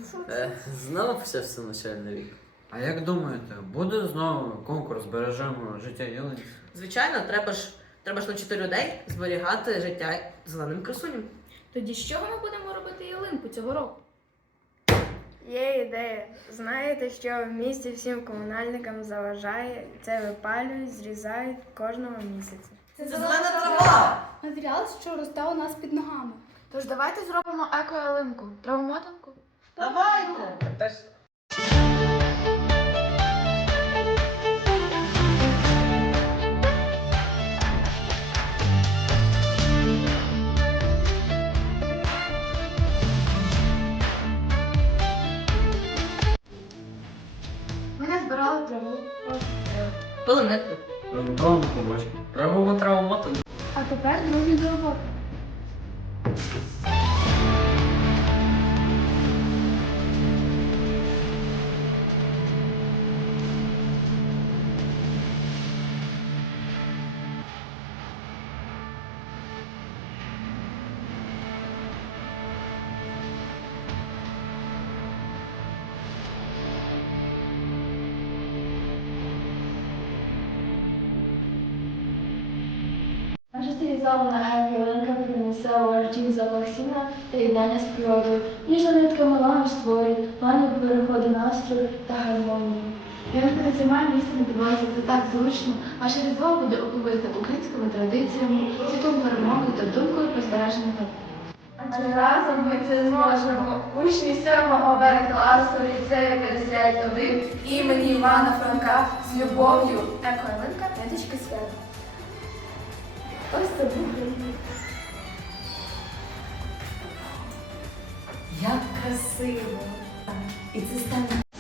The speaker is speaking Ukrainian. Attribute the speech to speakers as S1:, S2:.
S1: Знову почався навчальний рік.
S2: А як думаєте, буде знову конкурс «Бережемо життя ялинці»?
S3: Звичайно, треба ж навчити людей зберігати життя зеленим красуням.
S4: Тоді з чого ми будемо робити ялинку цього року?
S5: Є ідея. Знаєте, що в місті всім комунальникам заважає, це випалюють, зрізають кожного місяця.
S3: Це зелена трава!
S4: Матеріал, що росте у нас під ногами.
S6: Тож давайте зробимо еко-ялинку. Травомотанку?
S3: Давайте!
S6: Ми не збирали траву.
S3: Пилинетку.
S2: Траву побачимо.
S1: Правову траву мотанку.
S6: А тепер другі до роботи.
S7: Наша стилізована героїнка принесе у житті запах сіна та єднання з природою. Ніжна нитка меланж створює плані переходу настрою та гармонії.
S6: Ялинка зима місце на підлозі, це так зручно. Ваше різдво буде оповите українськими традиціями, світом гармонії та думкою про збереження природи.
S7: Адже разом ми це зможемо. Учні 7-го Б класу ліцею 51 імені Івана Франка з любов'ю.
S5: Еко-ялинка ниточки свята.
S7: Ось це буде.
S8: Як красиво! І це стане